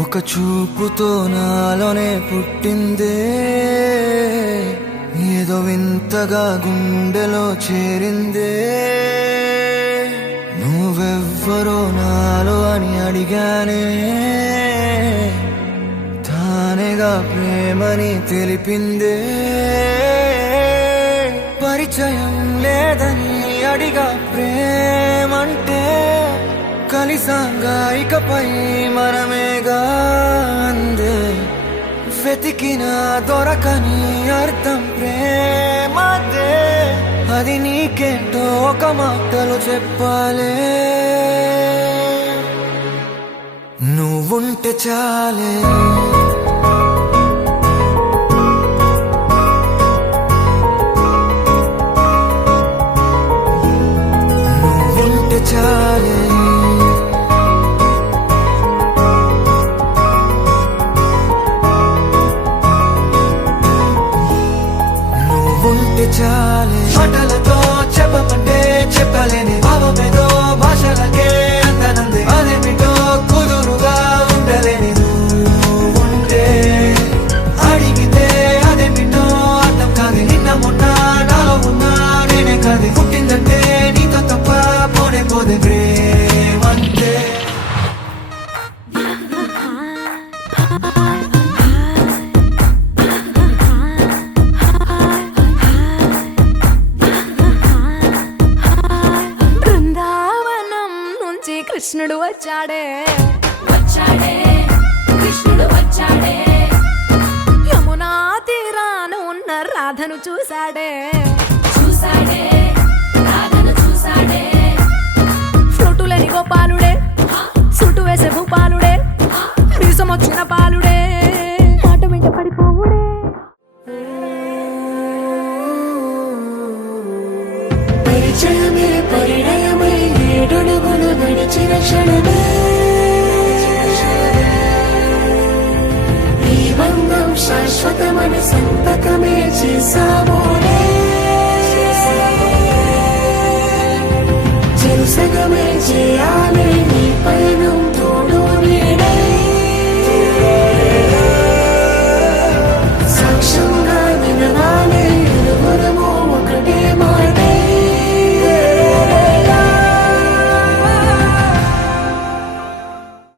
ఒక చూపుతో నాలోనే పుట్టిందే, ఏదో వింతగా గుండెలో చేరిందే. నువ్వెవ్వరో నాలో అని అడిగానే, తానేగా ప్రేమని తెలిపిందే. పరిచయం లేదని అడిగా ప్రేమంటే, కలిసాంగా ఇకపై మనమేగా అందే. వెతికిన దొరకని అర్థం ప్రేమదే, అది నీకేంటో ఒక మాటలు చెప్పాలే. నువ్వుంటే చాలే, నువ్వుంటే చాలే. చాలే మాటలతో చెప్పమంటే చెప్పలేని భావమేదో భాషలకే అందనందే. అదేమిటో కుదురుగా ఉండలేని నువ్వుంటే, అడిగితే అదేమిటో అర్థం కాదు. నిన్న మొన్న నాలో ఉన్నా నేనే కాదు. పుట్టిందంటే నీతో తప్ప పోనే పోదే ప్రేమంటే. కృష్ణుడు వచ్చాడే, వచ్చాడే కృష్ణుడు వచ్చాడే. యమునా తీరాన ఉన్న రాధను చూశాడే, చూశాడే రాధను చూశాడే. ఫ్లూటులని గోపాలుడే, సుటు వేసే భూపాలుడే, మీసం వచ్చిన పాలుడే, మాట వెంట పడిపోవుడే. పరిచయమే పరిణయమై ఏడడుగులు నడిచిన క్షణమే, ఈ బంధం శాశ్వతమని సంతకమే చేశామో.